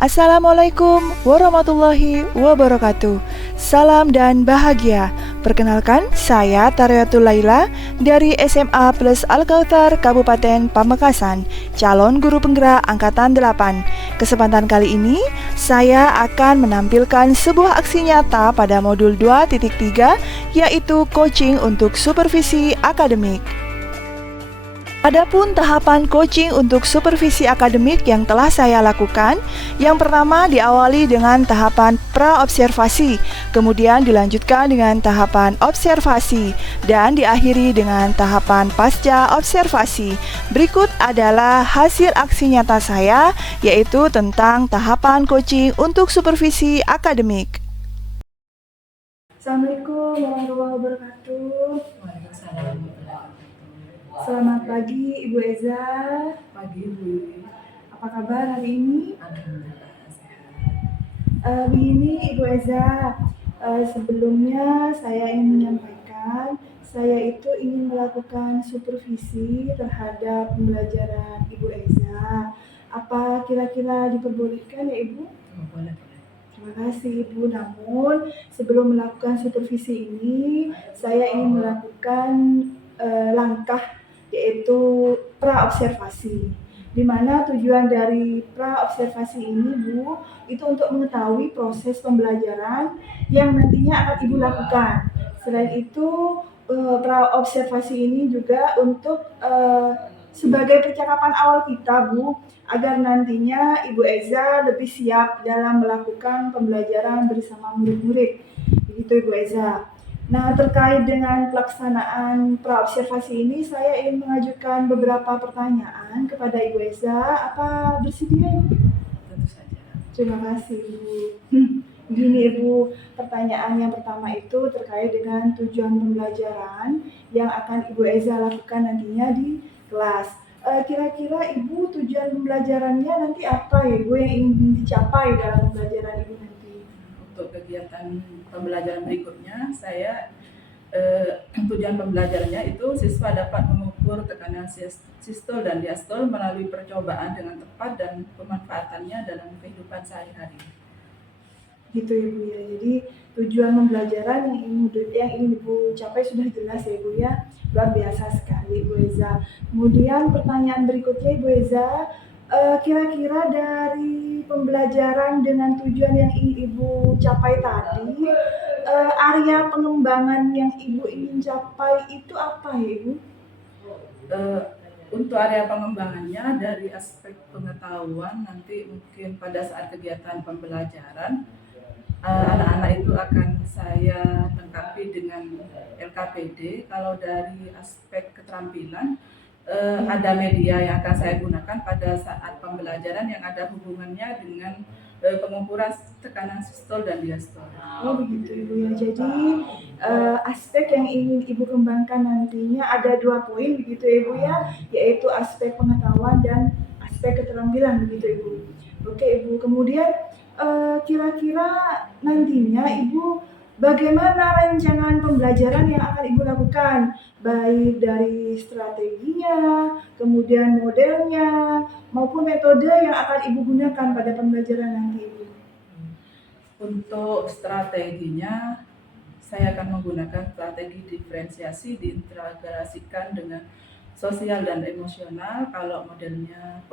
Assalamualaikum warahmatullahi wabarakatuh. Salam dan bahagia. Perkenalkan, saya Tariatul Laila dari SMA Plus Al-Kautsar Kabupaten Pamekasan, calon guru penggerak angkatan 8. Kesempatan kali ini, saya akan menampilkan sebuah aksi nyata pada modul 2.3, yaitu coaching untuk supervisi akademik. Adapun tahapan coaching untuk supervisi akademik yang telah saya lakukan, yang pertama diawali dengan tahapan pra-observasi, kemudian dilanjutkan dengan tahapan observasi, dan diakhiri dengan tahapan pasca observasi. Berikut adalah hasil aksi nyata saya, yaitu tentang tahapan coaching untuk supervisi akademik. Assalamualaikum warahmatullahi wabarakatuh. Waalaikumsalam. Selamat pagi Ibu Eza. Pagi Bu. Apa kabar hari ini? Alhamdulillah sehat. Begini Ibu Eza, sebelumnya saya ingin menyampaikan, saya itu ingin melakukan supervisi terhadap pembelajaran Ibu Eza. Apa kira-kira diperbolehkan ya Ibu? Boleh. Terima kasih Ibu. Namun sebelum melakukan supervisi ini, saya ingin melakukan langkah yaitu pra-observasi. Di mana tujuan dari pra-observasi ini Bu, itu untuk mengetahui proses pembelajaran yang nantinya akan Ibu lakukan. Selain itu, pra-observasi ini juga untuk sebagai percakapan awal kita Bu, agar nantinya Ibu Eza lebih siap dalam melakukan pembelajaran bersama murid-murid. Begitu Ibu Eza. Nah, terkait dengan pelaksanaan pra-observasi ini, saya ingin mengajukan beberapa pertanyaan kepada Ibu Eza. Apa bersedia Ibu? Tentu saja. Terima kasih Ibu. Begini Ibu, pertanyaan yang pertama itu terkait dengan tujuan pembelajaran yang akan Ibu Eza lakukan nantinya di kelas. Kira-kira Ibu tujuan pembelajarannya nanti apa ya Ibu yang ingin dicapai dalam pembelajaran Ibu nanti? Untuk kegiatan pembelajaran berikutnya, saya tujuan pembelajarannya itu siswa dapat mengukur tekanan sistol dan diastol melalui percobaan dengan tepat dan pemanfaatannya dalam kehidupan sehari-hari. Gitu ya Bu ya. Jadi tujuan pembelajaran yang ingin Ibu capai sudah jelas ya Bu ya. Luar biasa sekali Ibu Eza. Kemudian pertanyaan berikutnya Ibu Eza, kira-kira dari pembelajaran dengan tujuan yang ingin Ibu capai tadi, area pengembangan yang Ibu ingin capai itu apa ya Ibu? Untuk area pengembangannya dari aspek pengetahuan, nanti mungkin pada saat kegiatan pembelajaran anak-anak itu akan saya lengkapi dengan LKPD. Kalau dari aspek keterampilan, ada media yang akan saya gunakan pada saat pembelajaran yang ada hubungannya dengan pengukuran tekanan sistol dan diastol. Oh begitu Ibu ya. Jadi aspek yang ingin Ibu kembangkan nantinya ada 2 poin begitu ya Ibu ya, yaitu aspek pengetahuan dan aspek keterampilan begitu Ibu. Oke Ibu, kemudian kira-kira nantinya Ibu bagaimana rancangan pembelajaran yang akan Ibu lakukan, baik dari strateginya, kemudian modelnya, maupun metode yang akan Ibu gunakan pada pembelajaran nanti Ibu? Untuk strateginya, saya akan menggunakan strategi diferensiasi diintegrasikan dengan sosial dan emosional. Kalau modelnya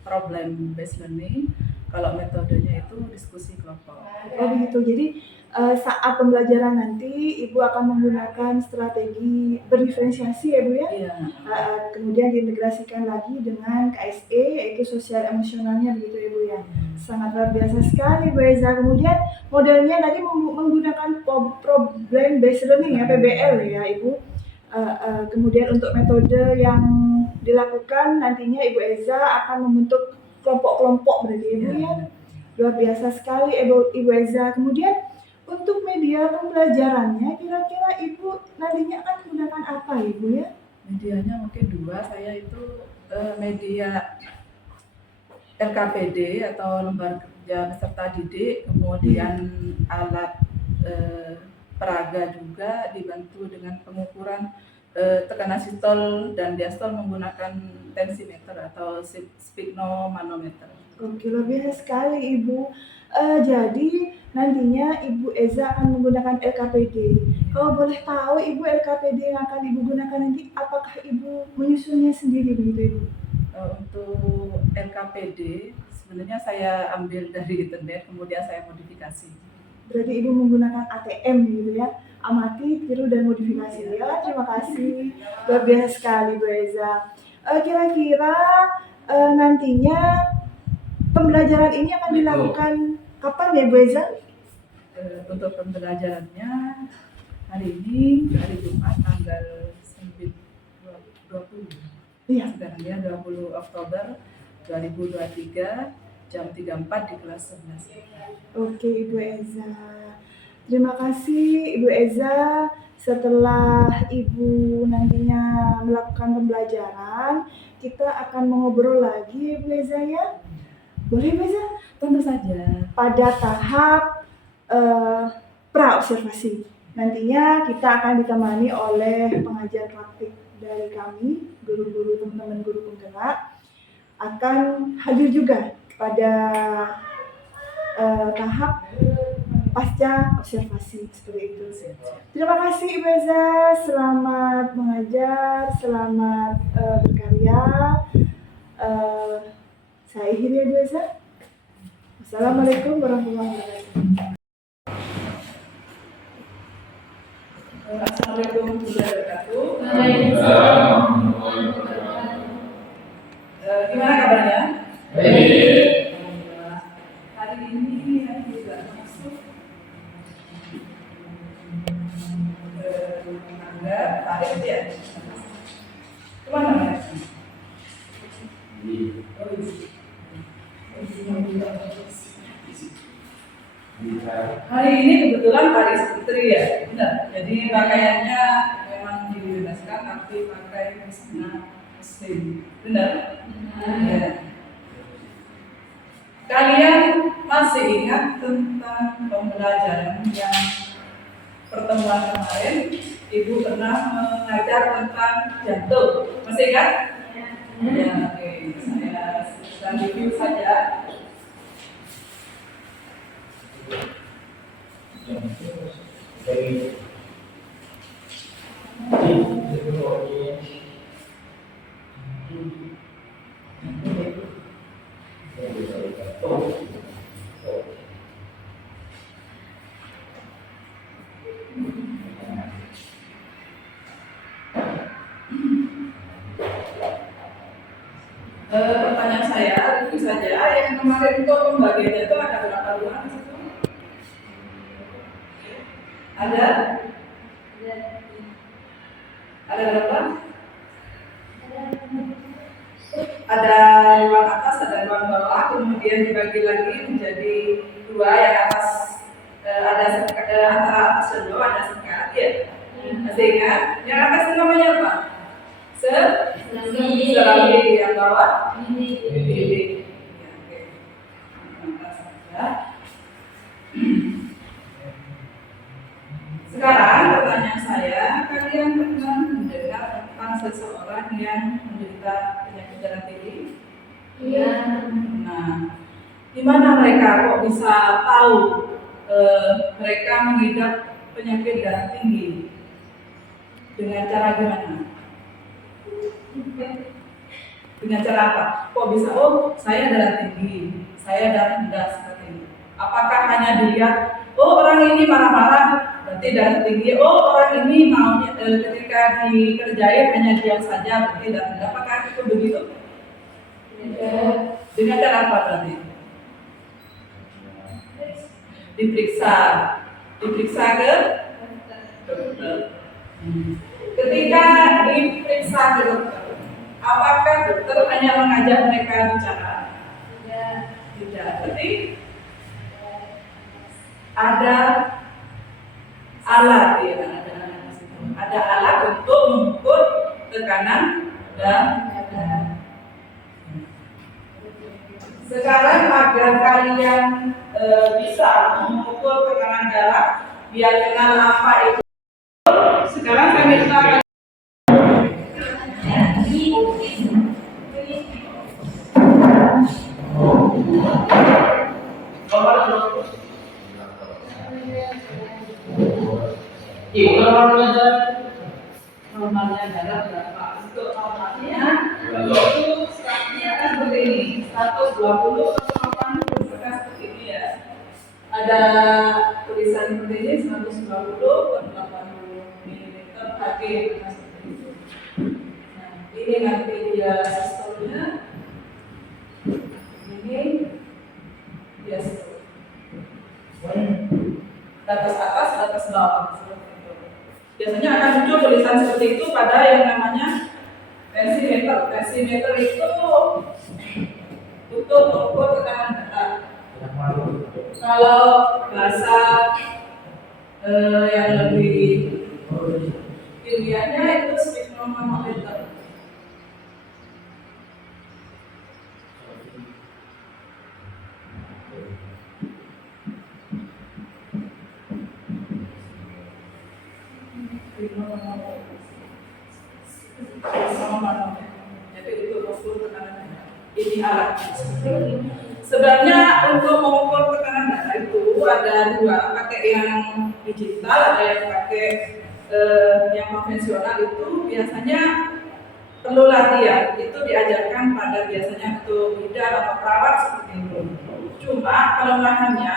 problem based learning, kalau metodenya itu diskusi kelompok. Oh begitu. Jadi saat pembelajaran nanti Ibu akan menggunakan strategi berdiferensiasi ya Bu ya? Iya. Kemudian diintegrasikan lagi dengan KSE yaitu sosial emosionalnya begitu ya Bu ya. Sangat luar biasa sekali Bu Eza. Kemudian modelnya tadi menggunakan problem based learning ya, PBL ya Ibu. Kemudian untuk metode yang dilakukan nantinya Ibu Eza akan membentuk kelompok-kelompok berarti Ibu ya. Luar biasa sekali Ibu Eza. Kemudian untuk media pembelajarannya kira-kira Ibu nantinya akan menggunakan apa Ibu ya? Medianya mungkin 2, saya itu media LKPD atau lembar kerja peserta didik, kemudian alat peraga juga dibantu dengan pengukuran tekanan sistol dan diastol menggunakan tensimeter atau sphygmomanometer. Oke, luar biasa sekali Ibu. Jadi nantinya Ibu Eza akan menggunakan LKPD. Kalau boleh tahu Ibu LKPD yang akan Ibu gunakan nanti, apakah Ibu menyusunnya sendiri begitu Ibu? Untuk LKPD sebenarnya saya ambil dari internet, kemudian saya modifikasi. Berarti Ibu menggunakan ATM gitu ya, amati, tiru, dan modifikasi ya. Terima kasih, luar biasa sekali Bu Eza. Kira-kira nantinya pembelajaran ini akan dilakukan kapan ya Bu Eza? Untuk pembelajarannya hari ini, hari Jumat tanggal 20. Iya. Sekarang ya 20 Oktober 2023 jam 34 di kelas 11. Oke Ibu Eza, terima kasih Ibu Eza. Setelah Ibu nantinya melakukan pembelajaran, kita akan mengobrol lagi Ibu Eza ya. Boleh Ibu Eza? Tentu saja. Pada tahap pra-observasi. Nantinya kita akan ditemani oleh pengajar praktik dari kami, guru-guru, teman-teman guru penggerak, akan hadir juga pada tahap pasca observasi seperti itu. Terima kasih Ibu Eza, selamat mengajar, selamat berkarya. Saya akhiri ya Ibu Eza. Assalamualaikum warahmatullahi wabarakatuh. Assalamualaikum warahmatullahi wabarakatuh. Gimana kabarnya? Baik. Hari ini yang juga masuk Angga, Farid ya? Kemana mereka? Hari ini kebetulan hari Fitri ya, benar. Jadi pakaiannya memang dibebaskan, tapi pakai busana muslim, benar? Ya. Kalian masih ingat tentang pembelajaran yang pertemuan kemarin? Ibu pernah mengajar tentang jantung, masih ingat? Ya, oke. Saya sedang review saja. Pertanyaan saya, tentu saja yang kemarin untuk pembagiannya itu ada berapa ruangan di situ? Ada? Ada berapa? Ada ruang atas, ada ruang bawah, kemudian dibagi lagi menjadi dua, yang atas ada antara atas dan bawah ada sekat, ya. Masih ingat? Yang atas itu namanya apa? Serambi. Yang bawah? Bilik. Sekarang pertanyaan saya, kalian pernah mendengar tentang seseorang yang menderita penyakit darah tinggi? Iya. Nah, di mana mereka kok bisa tahu mereka mengidap penyakit darah tinggi? Dengan cara gimana? Dengan cara apa? Kok bisa, oh saya darah tinggi, saya darah rendah seperti ini. Apakah hanya dilihat, oh orang ini marah-marah, berarti darah tinggi, oh orang ini maunya ketika dikerjain hanya diam saja, berarti darah rendah. Apakah itu begitu? Dengan cara apa berarti? Diperiksa ke dokter. Ketika diperiksa ke dokter, apakah dokter hanya mengajak mereka bicara? Tidak. Berarti ada alat, ya, ada alat untuk mengukur tekanan darah. Sekarang agar kalian bisa mengukur tekanan darah, biar kenal apa itu. Sekarang saya minta Normalnya adalah berapa? Untuk normalnya itu seratnya kan seperti ini, 120 atau 80 kan seperti ini ya. Ada tulisan seperti ini 120 per 80 mm Hg kan seperti itu. Nah, ini nanti dia sistemnya, ini dia sistem. Batas atas, batas bawah seperti itu. Biasanya akan muncul tulisan seperti itu pada yang namanya tensimeter. Tensimeter itu untuk mengukur tekanan darah. Kalau bahasa yang lebih ilmiahnya itu sphygmomanometer. Jadi itu mengukur tekanan darah. Ini alat seperti ini. Sebenarnya untuk mengukur tekanan darah itu ada dua, pakai yang digital, ada yang pakai yang konvensional. Itu biasanya perlu latihan. Itu diajarkan pada biasanya untuk bidan atau perawat seperti itu. Cuma kelemahannya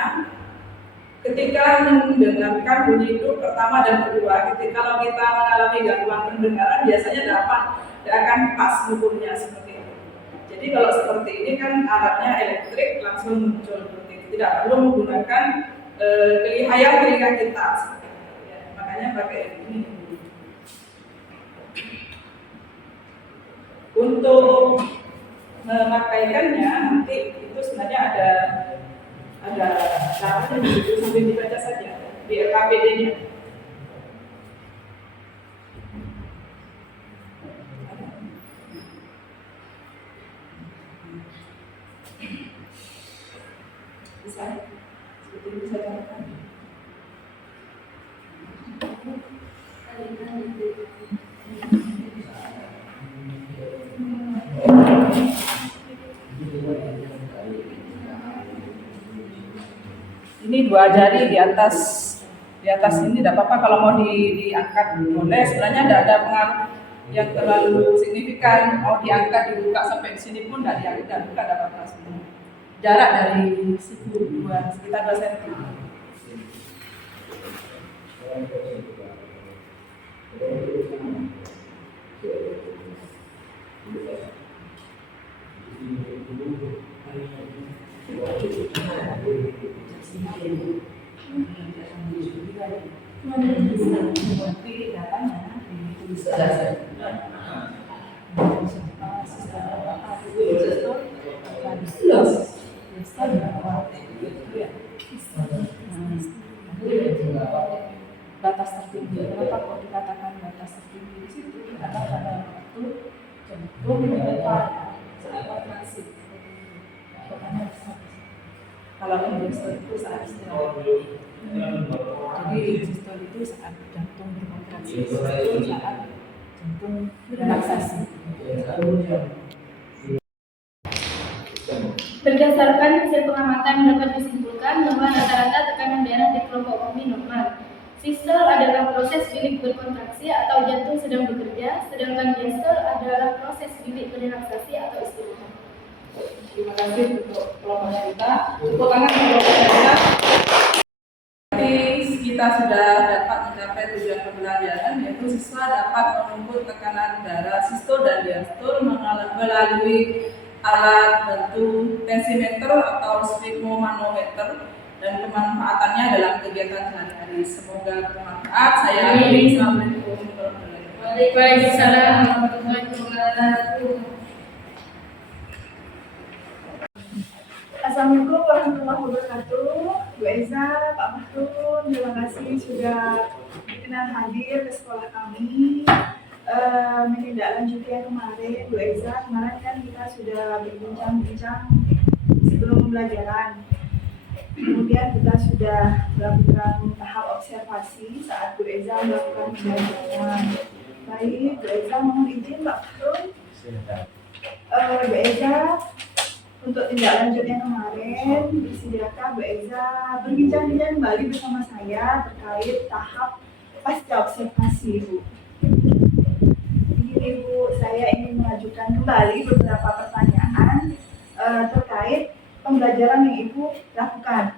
ketika mendengarkan bunyi itu pertama dan kedua, kalau kita mengalami gangguan pendengaran biasanya tidak akan pas mengukurnya seperti itu. Jadi kalau seperti ini kan alatnya elektrik langsung muncul seperti itu, tidak perlu menggunakan kelihayaan telinga kita seperti itu. Ya, makanya pakai ini. Untuk memakaikannya nanti itu sebenarnya ada caranya di situ, sambil dibaca saja di RKPD-nya. Bisa seperti ini bisa contohkan. Ini dua jari di atas ini tidak apa-apa, kalau mau diangkat boleh. Sebenarnya tidak ada pengaruh yang terlalu signifikan. Mau diangkat dibuka sampai di sini pun tidak buka, tidak apa-apa sebenarnya. Jarak dari siku sekitar 2 cm. Batas tertinggi. Kenapa kok dikatakan batas tertinggi di situ? Karena pada waktu jantung berdetak saat kontraksi. Kalau diastol itu saat istirahat. Jadi sistol itu saat jantung berkontraksi, itu saat jantung relaksasi. Berdasarkan hasil pengamatan dapat disimpulkan bahwa rata-rata tekanan darah di kelompok kami normal. Sistol adalah proses bilik berkontraksi atau jantung sedang bekerja, sedangkan diastol adalah proses bilik relaksasi atau istirahat. Terima kasih untuk kelompok kita. Tepuk tangan untuk kelompok kita. Nanti kita sudah dapat mencapai tujuan pembelajaran, yaitu siswa dapat mengukur tekanan darah sistol dan diastol melalui alat bantu tensimeter atau sphygmomanometer, dan pemanfaatannya dalam kegiatan sehari-hari. Semoga bermanfaat. Saya akhiri. Assalamualaikum warahmatullahi wabarakatuh. Waalaikumsalam warahmatullahi wabarakatuh. Assalamualaikum warahmatullahi wabarakatuh. Bu Eza, Pak Mahtun, terima kasih sudah berkenan hadir ke sekolah kami. Menindaklanjuti yang kemarin, Bu Eza, kemarin kan kita sudah berbincang-bincang sebelum pembelajaran. Kemudian kita sudah melakukan tahap observasi saat Bu Eza melakukan pembelajaran. Baik, Bu Eza mohon izin Pak Mahtun. Bu Eza, untuk tindak lanjut yang kemarin, disediakan Bu Eza berbincang-bincang kembali bersama saya terkait tahap pasca observasi, Bu. Begini, Bu, saya ingin mengajukan kembali beberapa pertanyaan terkait pembelajaran yang Ibu lakukan.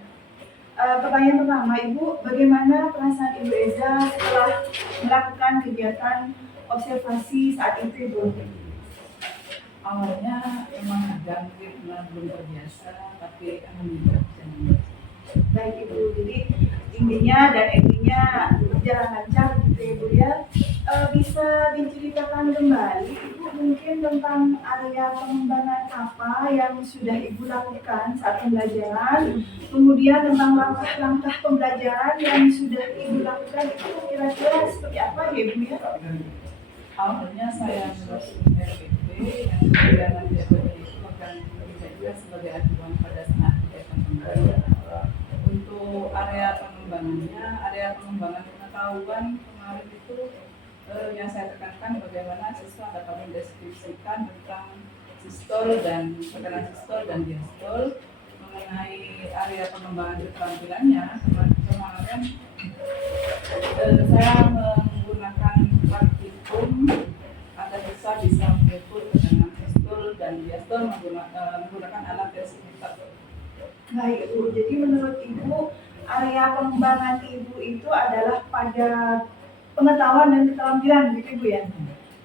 Pertanyaan pertama, Ibu, bagaimana perasaan Ibu Eza setelah melakukan kegiatan observasi saat itu, Ibu? Awalnya memang agak mungkin belum terbiasa, tapi alhamdulillah jalan. Baik, Ibu, jadi intinya dan endingnya berjalan lancar gitu ya, Bu ya. Bisa diceritakan kembali, Ibu, mungkin tentang area pengembangan apa yang sudah Ibu lakukan saat pembelajaran, kemudian tentang langkah-langkah pembelajaran yang sudah Ibu lakukan itu kira-kira seperti apa ya, Bu ya? Awalnya saya menyusun RPP yang kemudian nanti RPP itu akan bisa juga sebagai acuan pada saat kegiatan pembelajaran. Untuk area pengembangan pengetahuan kemarin itu yang saya tekankan bagaimana siswa dapat mendeskripsikan tentang sistol dan tekanan sistol dan diastol. Mengenai area pengembangan keterampilannya, kemarin saya menggunakan praktikum agar bisa mengukur tekanan sistol dan diastol menggunakan alat desimeter. Baik, Bu. Jadi menurut Ibu, area pengembangan Ibu itu adalah pada pengetahuan dan keterampilan, gitu Ibu ya?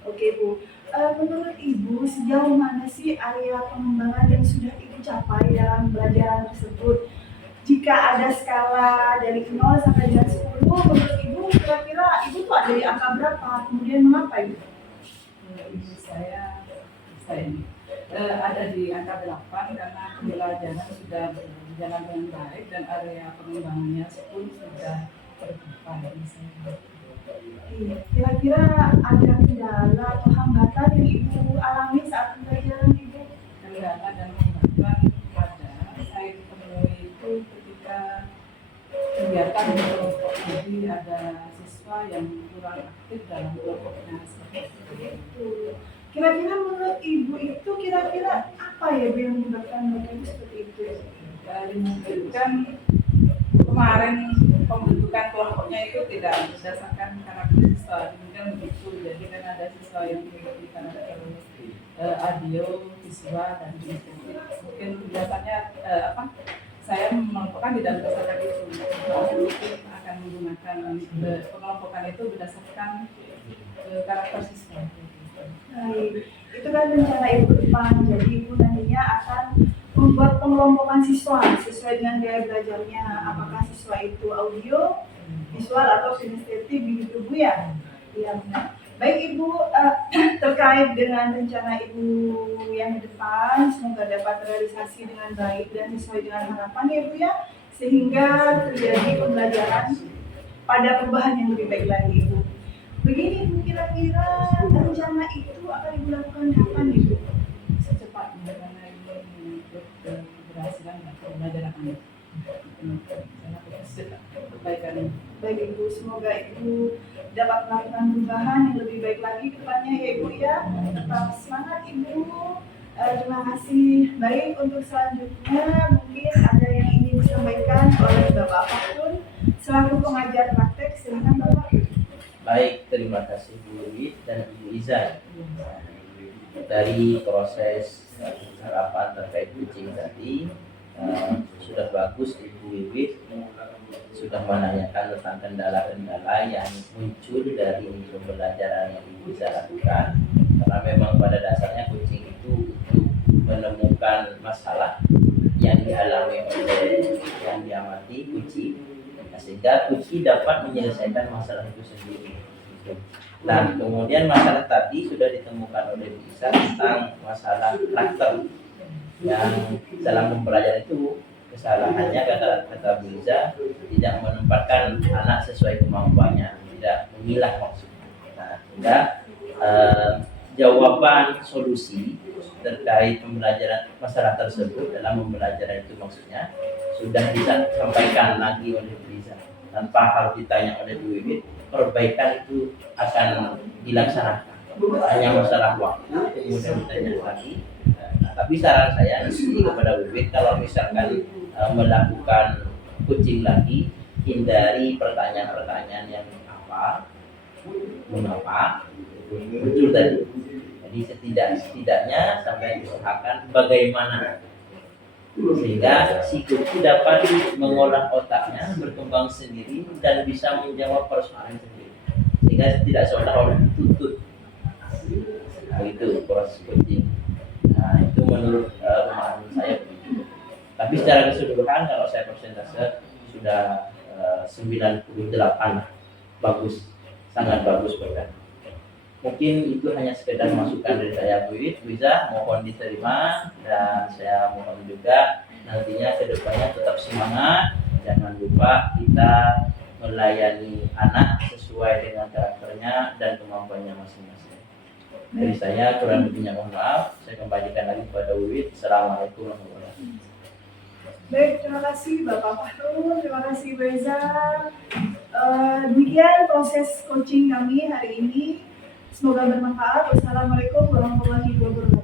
Oke, Bu. Menurut Ibu, sejauh mana sih area pengembangan yang sudah Ibu capai dalam pembelajaran tersebut? Jika ada skala dari 0 sampai dengan 10, menurut Ibu, kira-kira Ibu tuh ada di angka berapa? Kemudian mengapa, Ibu? Ibu saya ini ada di angka 8 karena pembelajaran sudah berjalan dengan baik dan area pengembangannya pun sudah terbuka dari saya. Iya, kira-kira ada kendala atau hambatan yang Ibu alami saat pembelajaran Ibu? Kendala dan hambatan pada saya temui itu ketika kegiatan di kelompok, jadi ada siswa yang kurang aktif dalam kelompoknya seperti itu. Kira-kira menurut Ibu itu kira-kira apa ya Bu yang menyebabkan mereka itu seperti itu? Dimungkinkan kemarin pembentukan kelompoknya itu tidak berdasarkan karakter siswa, kemudian begitu. Jadi kan ada siswa yang memiliki karakter audio, visual dan kinestetik. Mungkin biasanya saya mengelompokkan tidak berdasarkan itu. Mungkin akan menggunakan pengelompokan itu berdasarkan karakter siswa. Baik, itu kan rencana Ibu ke depan. Jadi Ibu nantinya akan membuat pengelompokan siswa sesuai dengan gaya belajarnya. Apakah siswa itu audio, visual atau kinestetik begitu Bu ya? Iya benar. Baik Ibu, terkait dengan rencana Ibu yang di depan, semoga dapat terrealisasi dengan baik dan sesuai dengan harapan ya Bu ya, sehingga terjadi pembelajaran pada perubahan yang lebih baik lagi Ibu. Begini Bu, kira-kira rencana itu akan Ibu lakukan kapan Ibu? Secepatnya karena ini untuk keberhasilan dan pembelajaran anak. Kebaikan. Baik Ibu, semoga Ibu dapat melakukan perubahan yang lebih baik lagi ke depannya ya Ibu ya. Tetap semangat Ibu. Terima kasih. Baik, untuk selanjutnya mungkin ada yang ingin disampaikan oleh Bapak apapun selaku pengajar praktek, silakan Bapak. Baik, terima kasih Bu Wiwit dan Ibu Iza. Dari proses harapan terkait kucing tadi sudah bagus Ibu Wiwit sudah menanyakan tentang kendala-kendala yang muncul dari pembelajaran yang Ibu Iza lakukan. Karena memang pada dasarnya kucing itu untuk menemukan masalah yang dialami oleh yang diamati kucing, sehingga kucing dapat menyelesaikan masalah itu sendiri. Nah, kemudian masalah tadi sudah ditemukan oleh Bisa tentang masalah karakter yang dalam pembelajaran itu kesalahannya kata Bisa tidak menempatkan anak sesuai kemampuannya, tidak memilah maksudnya. Nah, sehingga jawaban solusi terkait pembelajaran masalah tersebut dalam pembelajaran itu maksudnya sudah disampaikan lagi oleh Bisa tanpa harus ditanya oleh Bu Wiwit. Perbaikan itu akan dilaksanakan, hanya masalah waktu kemudian ditanya lagi. Nah, tapi saran saya di sini kepada Wiwit, kalau misalkan melakukan coaching lagi, hindari pertanyaan-pertanyaan yang apa mengapa muncul tadi. Jadi setidaknya sampai usahakan bagaimana sehingga si guru dapat mengolah otaknya, berkembang sendiri dan bisa menjawab persoalan sendiri, sehingga tidak seolah-olah dituntut. Begitu proses coaching. Nah, itu menurut pemahaman saya begitu. Tapi secara keseluruhan kalau saya persentase sudah 98 bagus, sangat bagus bahkan. Mungkin itu hanya sekedar masukan dari saya, Bu Iza, mohon diterima, dan saya mohon juga nantinya kedepannya tetap semangat, jangan lupa kita melayani anak sesuai dengan karakternya dan kemampuannya masing-masing. Dari saya kurang lebihnya mohon maaf, saya kembalikan lagi kepada Bu Iza. Assalamualaikum warahmatullahi wabarakatuh. Baik, terima kasih Bapak Fahrul, terima kasih Bu Eza. Demikian proses coaching kami hari ini. Semoga bermanfaat. Wassalamualaikum warahmatullahi wabarakatuh.